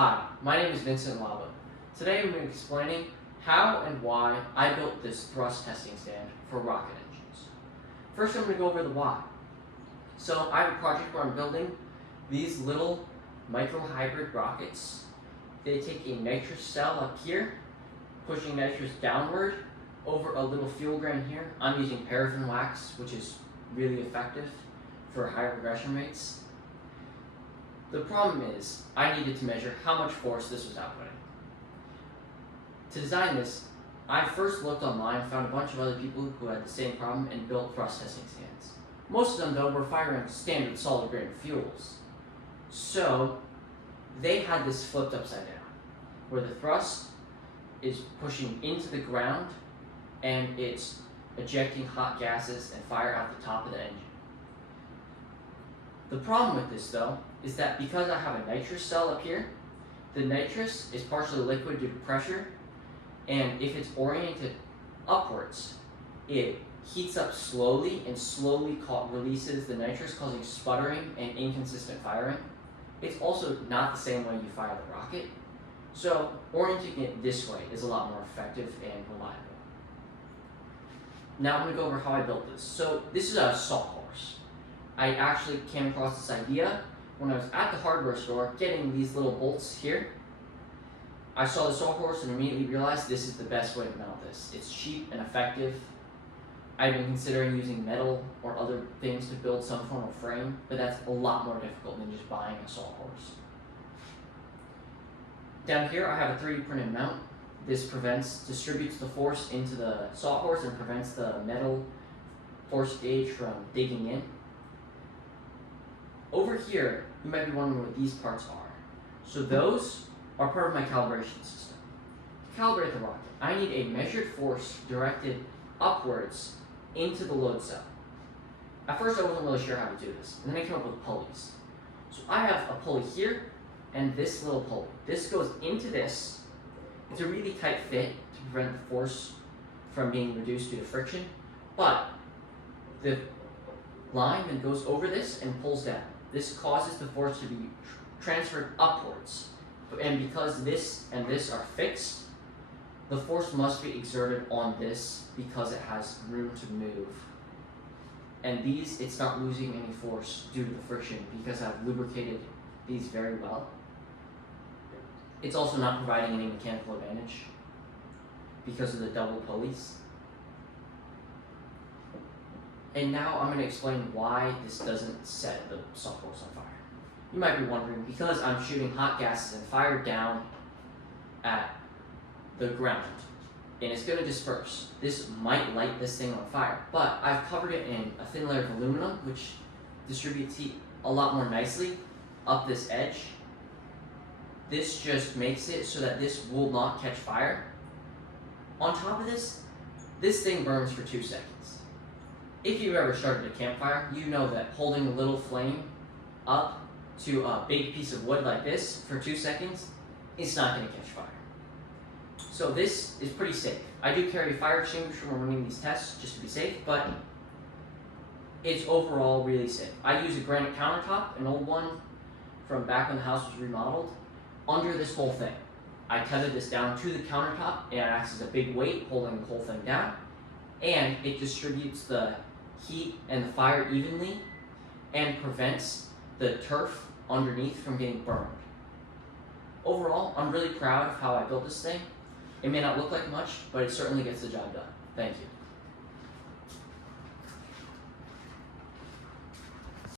Hi, my name is Vincent Lava. Today I'm going to be explaining how and why I built this thrust testing stand for rocket engines. First I'm going to go over the why. So I have a project where I'm building these little micro-hybrid rockets. They take a nitrous cell up here, pushing nitrous downward over a little fuel grain here. I'm using paraffin wax, which is really effective for higher regression rates. The problem is, I needed to measure how much force this was outputting. To design this, I first looked online, found a bunch of other people who had the same problem, and built thrust testing stands. Most of them, though, were firing standard solid grain fuels. So, they had this flipped upside down, where the thrust is pushing into the ground, and it's ejecting hot gases and fire out the top of the engine. The problem with this, though, is that because I have a nitrous cell up here, the nitrous is partially liquid due to pressure, and if it's oriented upwards, it heats up slowly and slowly releases the nitrous, causing sputtering and inconsistent firing. It's also not the same way you fire the rocket, so orienting it this way is a lot more effective and reliable. Now I'm going to go over how I built this. So this is a sawhorse. I actually came across this idea when I was at the hardware store getting these little bolts here. I saw the sawhorse and immediately realized this is the best way to mount this. It's cheap and effective. I've been considering using metal or other things to build some form of frame, but that's a lot more difficult than just buying a sawhorse. Down here I have a 3D printed mount. This distributes the force into the sawhorse and prevents the metal force gauge from digging in. Over here, you might be wondering what these parts are. So those are part of my calibration system. To calibrate the rocket, I need a measured force directed upwards into the load cell. At first I wasn't really sure how to do this, and then I came up with pulleys. So I have a pulley here, and this little pulley. This goes into this. It's a really tight fit to prevent the force from being reduced due to friction, but the line then goes over this and pulls down. This causes the force to be transferred upwards, and because this and this are fixed, the force must be exerted on this because it has room to move. And these, it's not losing any force due to the friction because I've lubricated these very well. It's also not providing any mechanical advantage because of the double pulleys. And now I'm going to explain why this doesn't set the sawhorse on fire. You might be wondering, because I'm shooting hot gases and fire down at the ground, and it's going to disperse. This might light this thing on fire, but I've covered it in a thin layer of aluminum, which distributes heat a lot more nicely up this edge. This just makes it so that this will not catch fire. On top of this thing burns for 2 seconds. If you've ever started a campfire, you know that holding a little flame up to a big piece of wood like this for 2 seconds, it's not going to catch fire. So this is pretty safe. I do carry a fire extinguisher when running these tests just to be safe, but it's overall really safe. I use a granite countertop, an old one from back when the house was remodeled, under this whole thing. I tethered this down to the countertop, and it acts as a big weight holding the whole thing down, and it distributes the heat and the fire evenly and prevents the turf underneath from getting burned. Overall, I'm really proud of how I built this thing. It may not look like much, but it certainly gets the job done. Thank you.